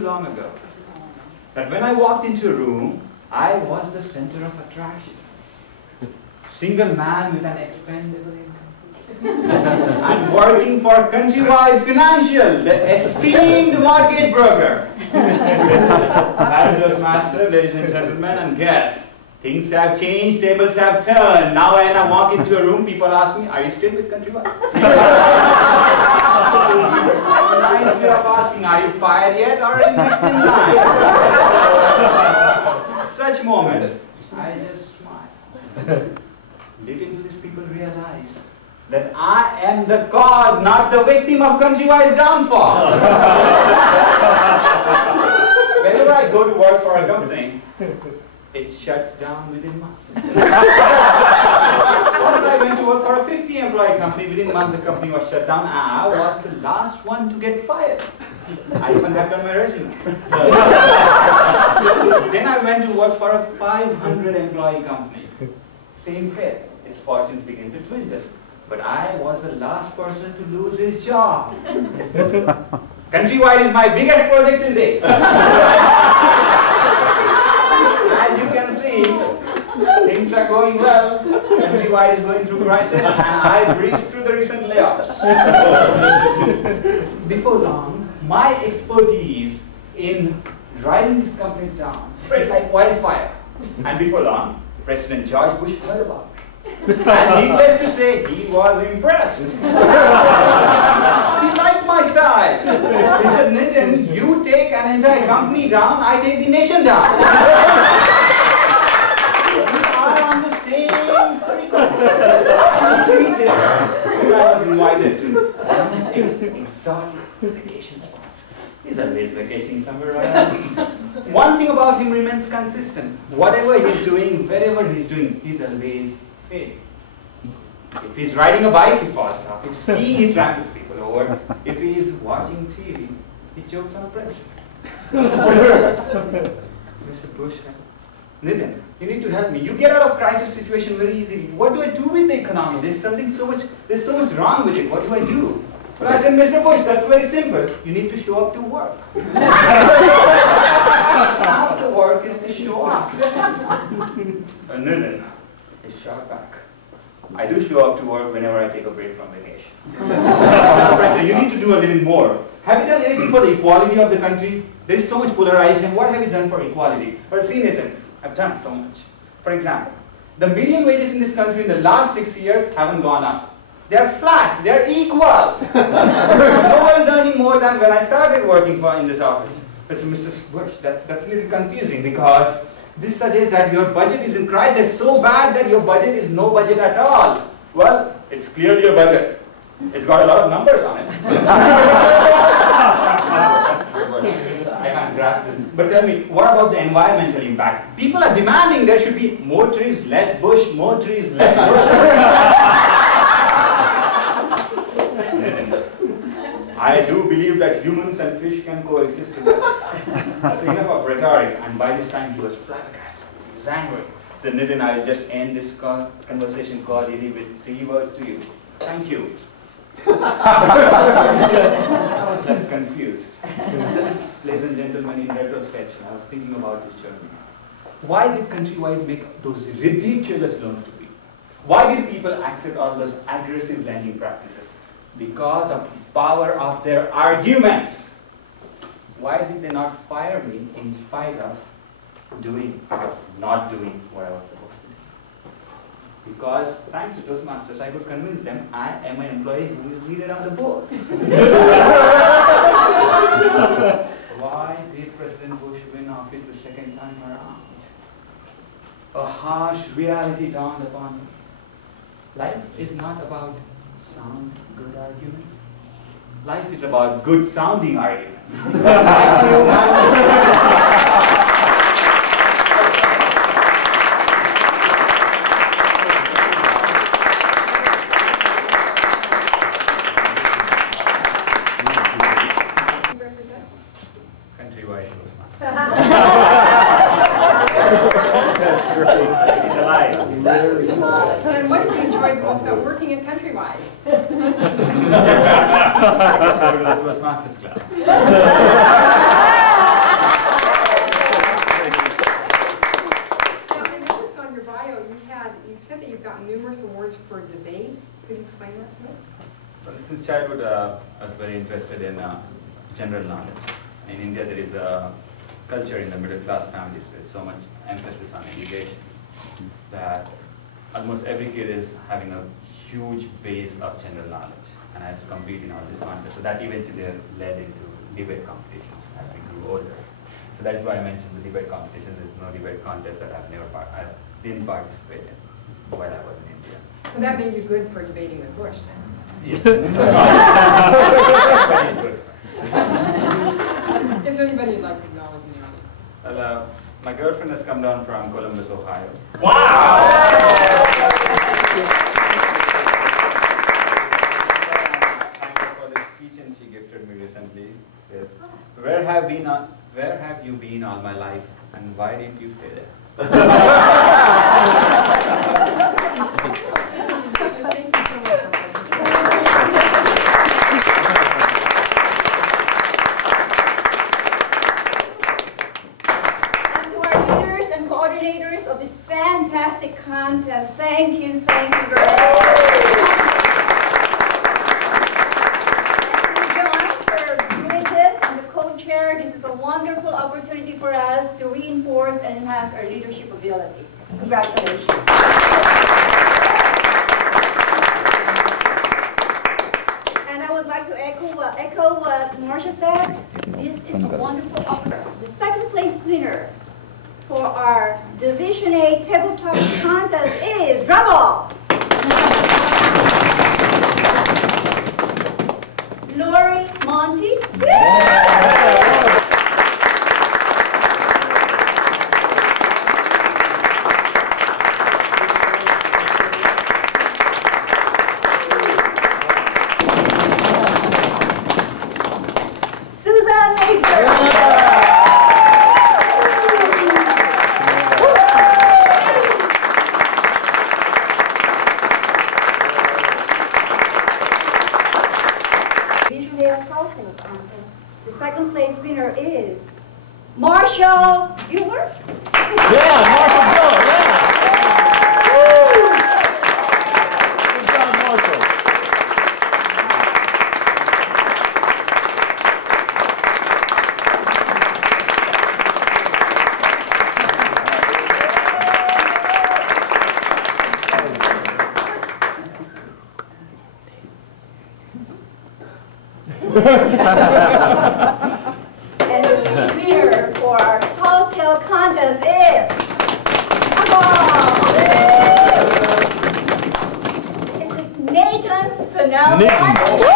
too long ago that when I walked into a room, I was the center of attraction. Single man with an expendable income. I'm working for Countrywide Financial, the esteemed mortgage broker. Fabulous master, ladies and gentlemen, and guests. Things have changed, tables have turned. Now when I walk into a room, people ask me, are you still with Countrywide? Nice way of asking, are you fired yet or are you next in line? Such moments, I just smile. Little do these people realize that I am the cause, not the victim of Countrywide's downfall. Whenever I go to work for a company, it shuts down within months. Once I went to work for a 50-employee company, within a month the company was shut down. I was the last one to get fired. I even had done my resume. Then I went to work for a 500-employee company. Same fate. Its fortunes began to dwindle. But I was the last person to lose his job. Countrywide is my biggest project to date. As you can see, things are going well. Countrywide is going through crisis, and I breezed through the recent layoffs. Before long, my expertise in driving these companies down spread like wildfire. And before long, President George Bush heard about it. And needless to say, he was impressed. He liked my style. He said, Nitin, you take an entire company down, I take the nation down. We are on the same frequency. I need this. So I was invited to one of his exotic vacation spots. He's always vacationing somewhere else. One thing about him remains consistent. Whatever he's doing, wherever he's doing, he's always fit. If he's riding a bike, he falls off. If skiing, he tramples people over. If he's watching TV, he jokes on a president. Mr. Bush, Nitin, you need to help me. You get out of crisis situation very easily. What do I do with the economy? There's so much wrong with it. What do I do? Well, I said, Mr. Bush, that's very simple. You need to show up to work. Half the work is to show up. Nitin, it's shot back. I do show up to work whenever I take a break from vacation. Mr. President, you need to do a little more. Have you done anything for the equality of the country? There is so much polarization. What have you done for equality? Well, see, Nitin, I've done so much. For example, the median wages in this country in the last 6 years haven't gone up. They're flat. They're equal. No one is earning more than when I started working in this office. But so, Mr. Bush, that's a little confusing because this suggests that your budget is in crisis so bad that your budget is no budget at all. Well, it's clearly a budget. It's got a lot of numbers on it. I can't grasp this. But tell me, what about the environmental impact? People are demanding there should be more trees, less bush, more trees, less bush. I do believe that humans and fish can coexist together. That's enough of rhetoric, and by this time he was flabbergasted. He was angry. He said, Nitin, I will just end this conversation cordially with 3 words to you. Thank you. I was left confused. Ladies and gentlemen, in retrospection, I was thinking about this journey. Why did Countrywide make those ridiculous loans to people? Why did people accept all those aggressive lending practices? Because of the power of their arguments. Why did they not fire me in spite of not doing what I was supposed to do? Because thanks to Toastmasters, I could convince them I am an employee who is needed on the board. Why did President Bush win office the second time around? A harsh reality dawned upon me. Life is not about sound good arguments. Life is about good sounding arguments. Countrywide. That's great. He's alive. And what did you enjoy the most about working at Countrywide? Toastmasters Club. for debate. Could you explain that to us? Well, since childhood, I was very interested in general knowledge. In India, there is a culture in the middle class families with so much emphasis on education that almost every kid is having a huge base of general knowledge and has to compete in all these contests. So that eventually led into debate competitions as we grew older. So that is why I mentioned the debate competition. There's no debate contest that I didn't participate in while I was in India. So that made you good for debating with Bush then? Yes. That is good. Is there anybody you'd like to acknowledge in the audience? Well, my girlfriend has come down from Columbus, Ohio. Wow! Thank her for this speech, and she gifted me recently. It says, where have you been all my life, and why didn't you stay there? Thank you so much for Coordinators of this fantastic contest. Thank you very much. Thank you, John, for doing this, and the co-chair. This is a wonderful opportunity for us to reinforce and enhance our leadership ability. Congratulations. And I would like to echo what Marcia said. This is a wonderful opportunity. The second place winner for our Division A tabletop contest is drumroll. Lori Monty. Susan Major. The second place winner is Marshall Bueller. Yeah, Marshall Bueller, yeah. Good job, Marshall. And the winner for our cocktail contest is, come on, it's Nitin Sonawane.